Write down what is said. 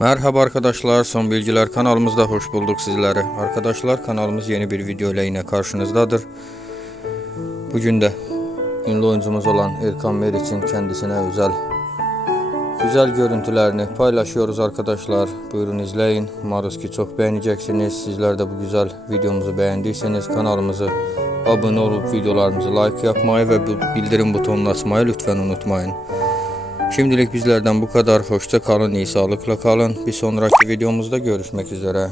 Merhaba arkadaşlar, Son Bilgiler kanalımızda hoş bulduk sizlere. Arkadaşlar kanalımız yeni bir video ile yine karşınızdadır. Bugün de ünlü oyuncumuz olan Erkan Meriç'in kendisine özel güzel görüntülerini paylaşıyoruz arkadaşlar. Buyurun izleyin. Umarız ki çok beğeneceksiniz. Sizler de bu güzel videomuzu beğendiyseniz kanalımızı abone olup videolarımızı like yapmayı ve bildirim butonunu açmayı lütfen unutmayın. Şimdilik bizlerden bu kadar. Hoşça kalın, iyi sağlıkla kalın. Bir sonraki videomuzda görüşmek üzere.